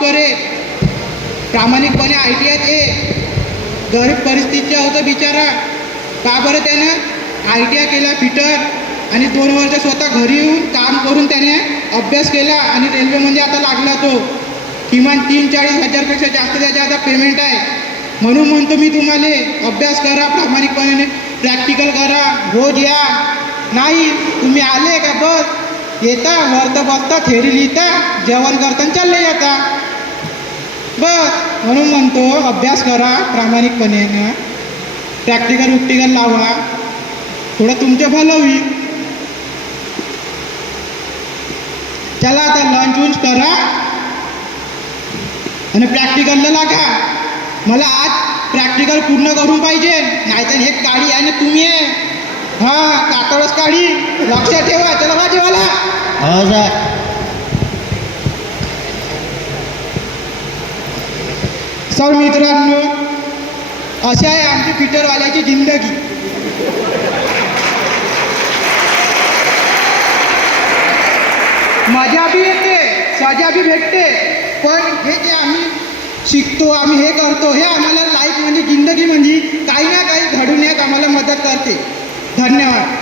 करे, प्रामाणिकपणे ITIत ये. गरीब परिस्थितीचा होतं बिचारा, का बरं त्यानं ITI केला फिटर आणि 2 वर्ष स्वतः घरी येऊन काम करून त्याने अभ्यास केला आणि रेल्वेमध्ये आता लागला तो. किमान 30-40 हजारपेक्षा जास्त त्याच्या आता पेमेंट आहे. म्हणून म्हणतो मी तुम्हाला, अभ्यास करा प्रामाणिकपणे, प्रॅक्टिकल करा, रोज या. नाही तुम्ही आले का बस येता, वरतं बसता, थेरी लिहिता, जेवण करताना चालले जाता बस. म्हणून म्हणतो अभ्यास करा प्रामाणिकपणे, प्रॅक्टिकल लावा, थोडं तुमचं भलं होईल. चला आता लंच वंच करा आणि प्रॅक्टिकलला लागा. मला आज प्रॅक्टिकल पूर्ण करून पाहिजे, नाहीतर हे काळी आहे ना तुम्ही, हां कातळच काढी, लक्षात ठेवा. चला भाजीवाला. हो सर. सर मित्रांनो, अशी आहे आमची फिटरवाल्याची जिंदगी. मजा बी येते, सजा बी भेटते, पण हे जे आम्ही शिकतो, आम्ही हे करतो, हे आम्हाला लाईफ म्हणजे जिंदगी म्हणजे काही ना काही घडून येत आम्हाला मदत करते. धन्यवाद.